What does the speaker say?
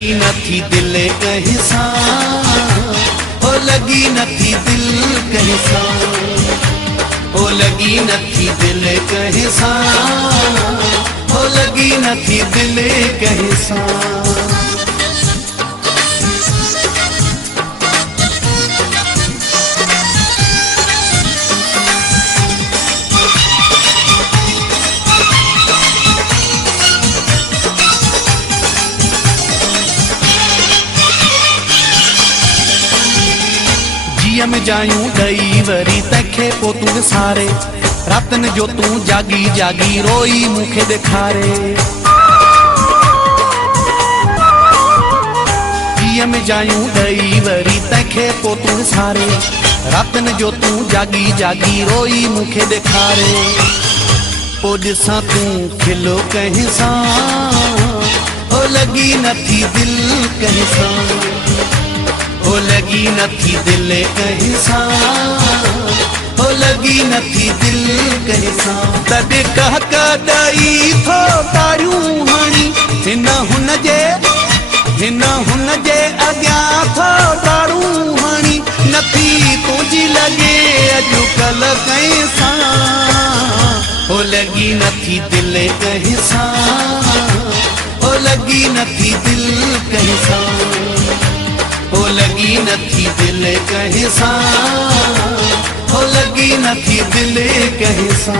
नथी दिल कहीं सा, हो लगी नथी दिल कहीं सा, हो लगी नथी दिल कहीं सा, हो लगी नथी दिल कहीं सा। में जायूं दई वरी तखे पो तू विसारे, रातन जो तू जागी जागी रोई मुखे दिखारे। में जायूं दई वरी तखे पो तू विसारे, रातन जो तू जागी जागी रोई मुखे दिखारे। पो ॾिसां तू खिलो कहीं सा, हो लगी नथी दिल कहीं सा, हो लगी नथी दिल कहीं सा, हो लगी नथी दिल कहीं सा। तॾहिं कह कॾई थो तारियूं हणी, हिन हुन जे अॻियां थो तारूं हणी। नथी तुंहिंजी लॻे अॼुकल्ह कंहिं सां, हो लगी नथी दिल कहीं सा, हो लगी नथी दिल कहीं सा, हो लगी नथी दिल कहीं सा, हो लगी नथी दिल कहीं सा।